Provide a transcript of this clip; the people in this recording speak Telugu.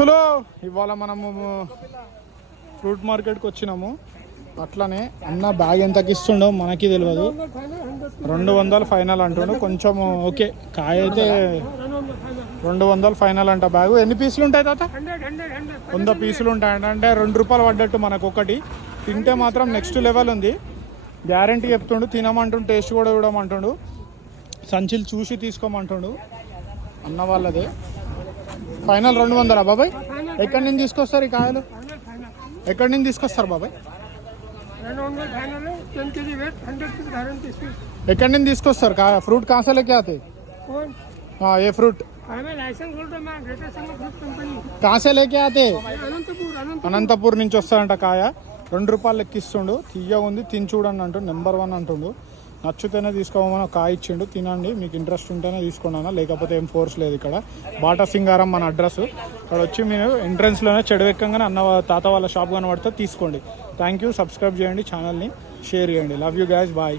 హలో, ఇవాళ మనము ఫ్రూట్ మార్కెట్కి వచ్చినాము. అట్లనే అన్న బ్యాగ్ ఎంతకి ఇస్తుండో మనకి తెలియదు. 200 ఫైనల్ అంటుండు. కొంచెం ఓకే, కాయ అయితే 200 ఫైనల్ అంట. బ్యాగు ఎన్ని పీసులు ఉంటాయి తాత? 100 పీసులు ఉంటాయంట. అంటే ₹2 పడ్డట్టు మనకు ఒకటి. తింటే మాత్రం నెక్స్ట్ లెవెల్ ఉంది, గ్యారంటీ చెప్తుండు. తినమంటుండు, టేస్ట్ కూడా చూడమంటుండు, సంచిలు చూసి తీసుకోమంటుండు. అన్న వాళ్ళదే ఫైనల్ 200 బాబాయ్. ఎక్కడి నుంచి తీసుకొస్తారు ఈ కాయలు? ఎక్కడి నుంచి తీసుకొస్తారు బాబాయ్? ఎక్కడి నుంచి తీసుకొస్తారు కాయ? ఫ్రూట్ కాసే లేకే ఆతే? ఏ ఫ్రూట్ కాసే లేకే ఆతే? అనంతపూర్ నుంచి వస్తాడంట కాయ. ₹2 లెక్కిస్తుండు. తీయ ఉంది, తిని చూడండి అంటుండు. నెంబర్ 1 అంటుండు. నచ్చితేనే తీసుకోమని ఒక కాయ ఇచ్చిండు. తినండి, మీకు ఇంట్రెస్ట్ ఉంటేనే తీసుకున్నాను, లేకపోతే ఏం ఫోర్స్ లేదు. ఇక్కడ బాటా సింగారం మన అడ్రస్. ఇక్కడ వచ్చి మీరు ఎంట్రన్స్లోనే చెడవెక్కగానే అన్న తాత వాళ్ళ షాప్ కనబడితే తీసుకోండి. Thank you. సబ్స్క్రైబ్ చేయండి, ఛానల్ని షేర్ చేయండి. Love you guys, bye.